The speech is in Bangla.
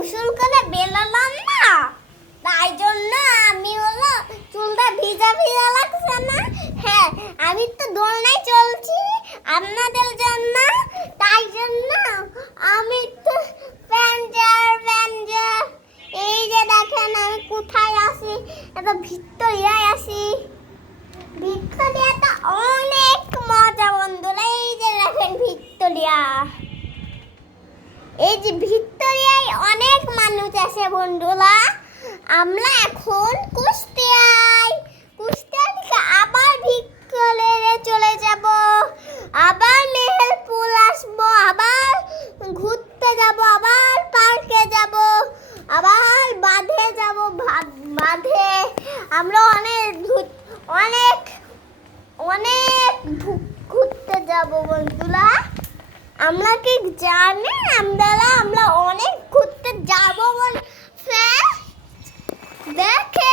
গোসল করে বেরোলাম না, তাই জন্য আমি হলো চুলটা ভিজা ভিজা লাগছে না। হ্যাঁ, আমি তো দোলনায় চলছি আপনাদের জন্য, তাই জন্য আমি তো প্যান্টার এই যে দেখেন আমি কোথায় আছি, এত ভিক্টোরিয়ায় আছি। ভিক্টোরিয়াটা অনেক মজা বন্ধুরা, এই যে দেখেন ভিক্টোরিয়া, এই যে ভিক্টোরিয়ায় অনেক মানুষ আছে বন্ধুরা। আমরা এখন কুষ্টিয়ায় থেকে আবার ভিক্টোরিয়ায় চলে যাব, আবার মেহেরপুর আসবো, আবার ঘুরতে যাব, আবার পার্কে যাব, আবার বাঁধে যাব। বাঁধে আমরা অনেক ঘুরতে যাব বন্ধুরা। আমরা কি জানেন আমরা অনেক ঘুরতে যাব দেখে